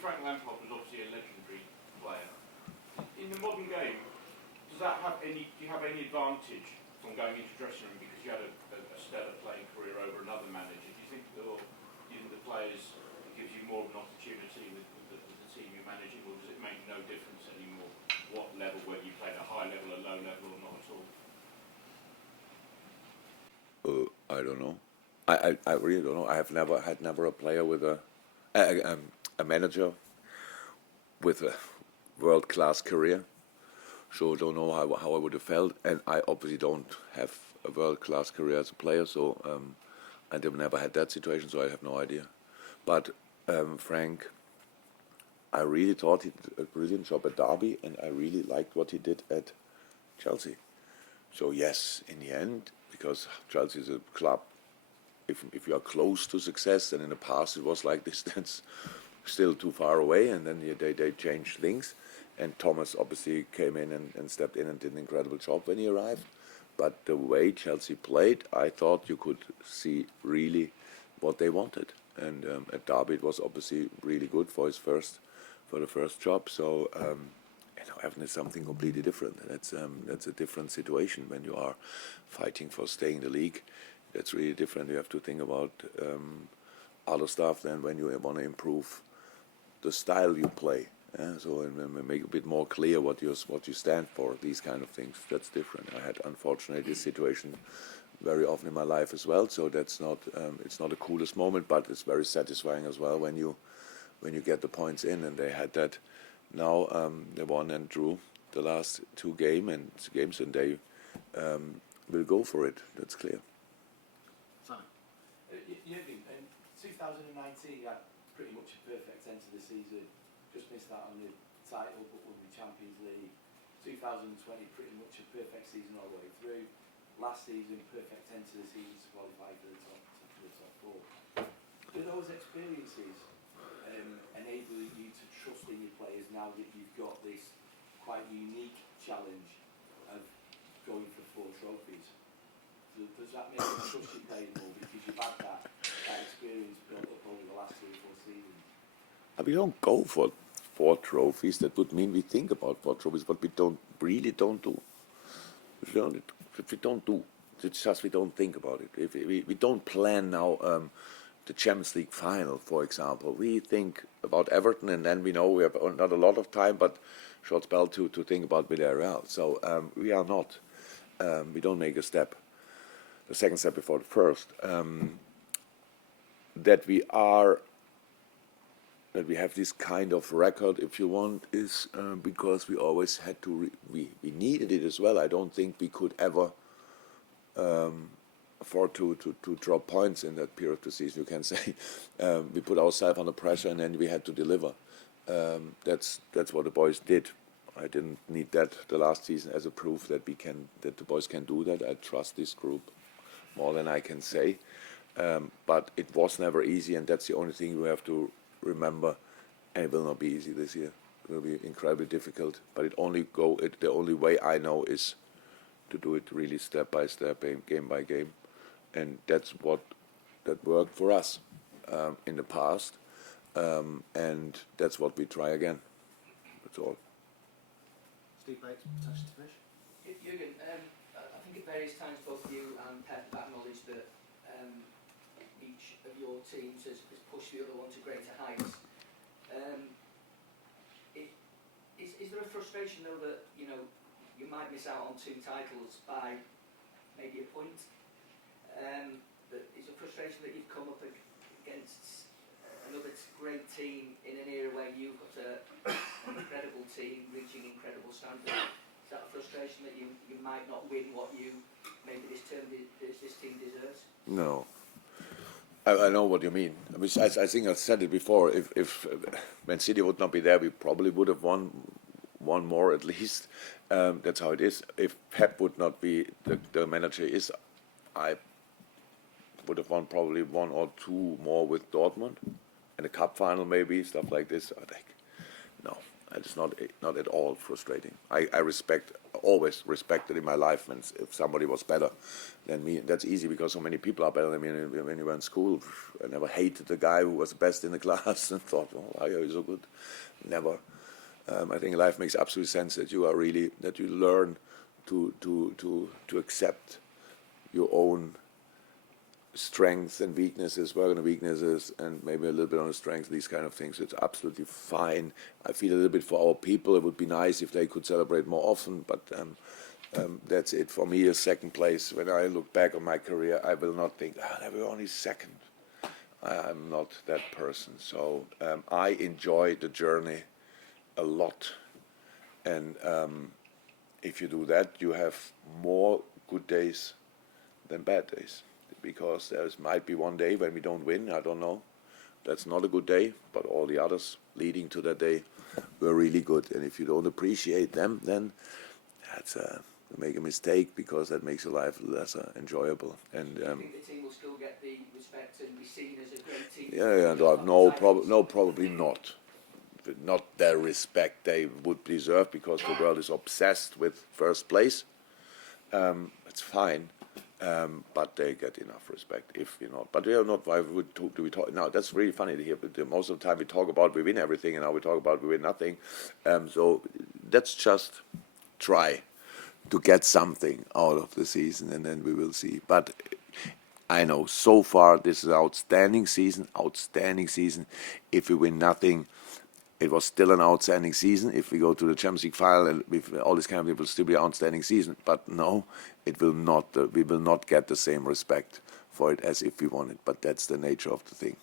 Frank Lampard was obviously a legendary player. In the modern game, does that have any? Do you have any advantage from going into dressing room because you had a stellar playing career over another manager? Do you think, or do you think the players it gives you more of an opportunity with the team you're managing, or does it make no difference anymore what level, whether you play at a high level, a low level, or not at all? I don't know. I really don't know. I have never had a player with a manager with a world class career. So I don't know how I would have felt, and I obviously don't have a world class career as a player. So I've never had that situation, so I have no idea. But Frank, I really thought he did a brilliant job at Derby, and I really liked what he did at Chelsea. So yes, in the end, because Chelsea is a club, if you are close to success, and in the past it was like this, that's still too far away, and then they changed things. And Thomas obviously came in and stepped in and did an incredible job when he arrived. But the way Chelsea played, I thought you could see really what they wanted. And at Derby it was obviously really good for the first job. So Everton is something completely different. That's a different situation when you are fighting for staying in the league. That's really different. You have to think about other stuff than when you want to improve the style you play. So and make a bit more clear what you stand for. These kind of things. That's different. I had unfortunately this situation very often in my life as well. So that's not it's not the coolest moment, but it's very satisfying as well when you get the points in. And they had that. Now they won and drew the last two games, and they will go for it. That's clear. Jurgen, in 2019 you had pretty much a perfect end to the season. Just missed out on the title, but won the Champions League. 2020 pretty much a perfect season all the way through. Last season, perfect end to the season to qualify for the top four. Do those experiences enable you to trust in your players now that you've got this quite unique challenge of going for 4 trophies? Does that make you trust your players more because you've had that experience built up over the last 3 or 4 seasons? We don't go for 4 trophies. That would mean we think about 4 trophies, but we don't do. We don't do. It's just we don't think about it. If we don't plan now the Champions League final, for example. We think about Everton, and then we know we have not a lot of time, but short spell to think about Villarreal. So we are not. We don't make the second step before the first. That we have this kind of record, if you want, is because we always had to. We needed it as well. I don't think we could ever afford to drop points in that period of the season. You can say we put ourselves under pressure, and then we had to deliver. That's what the boys did. I didn't need that the last season as a proof that the boys can do that. I trust this group more than I can say. But it was never easy, and that's the only thing we have to remember. And it will not be easy this year. It will be incredibly difficult. But the only way I know is to do it really step by step, game by game, and that worked for us in the past, and that's what we try again. That's all. Steve Bates, potential to finish. Jurgen, I think at various times both you and Pep have acknowledged that each of your teams has pushed the other one to greater heights. Is there a frustration though that you might miss out on 2 titles by maybe a point? That is a frustration that you've come up against another great team in an era where you've got an incredible team reaching incredible standards. Is that a frustration that you might not win what maybe this team deserves? No. I know what you mean. I think I said it before. If Man City would not be there, we probably would have won one more at least. That's how it is. If Pep would not be the manager is, I would have won probably 1 or 2 more with Dortmund, in the cup final maybe, stuff like this. I think no. It's not at all frustrating. I always respected in my life if somebody was better than me. That's easy because so many people are better than me. And when you were in school, I never hated the guy who was the best in the class and thought, oh, why are you so good? Never. I think life makes absolute sense that you learn to accept your own strengths and weaknesses, work on the weaknesses, and maybe a little bit on the strengths, these kind of things. It's absolutely fine. I feel a little bit for our people. It would be nice if they could celebrate more often, but that's it. For me, a second place. When I look back on my career, I will not think, they were only second. I'm not that person. So I enjoy the journey a lot. And if you do that, you have more good days than bad days. Because there might be one day when we don't win, I don't know. That's not a good day, but all the others leading to that day were really good. And if you don't appreciate them, then that's you make a mistake, because that makes your life less enjoyable. And I think the team will still get the respect and be seen as a great team. Probably not. Not their respect they would deserve, because the world is obsessed with first place. It's fine. But they get enough respect, if you know. But we are not. Why would do we talk now? That's really funny to hear. But most of the time we talk about we win everything, and now we talk about we win nothing. So let's just try to get something out of the season, and then we will see. But I know so far this is an outstanding season. Outstanding season. If we win nothing, it was still an outstanding season. If we go to the Champions League final and with all this kind of, it will still be an outstanding season. But no, it will not. We will not get the same respect for it as if we won it. But that's the nature of the thing.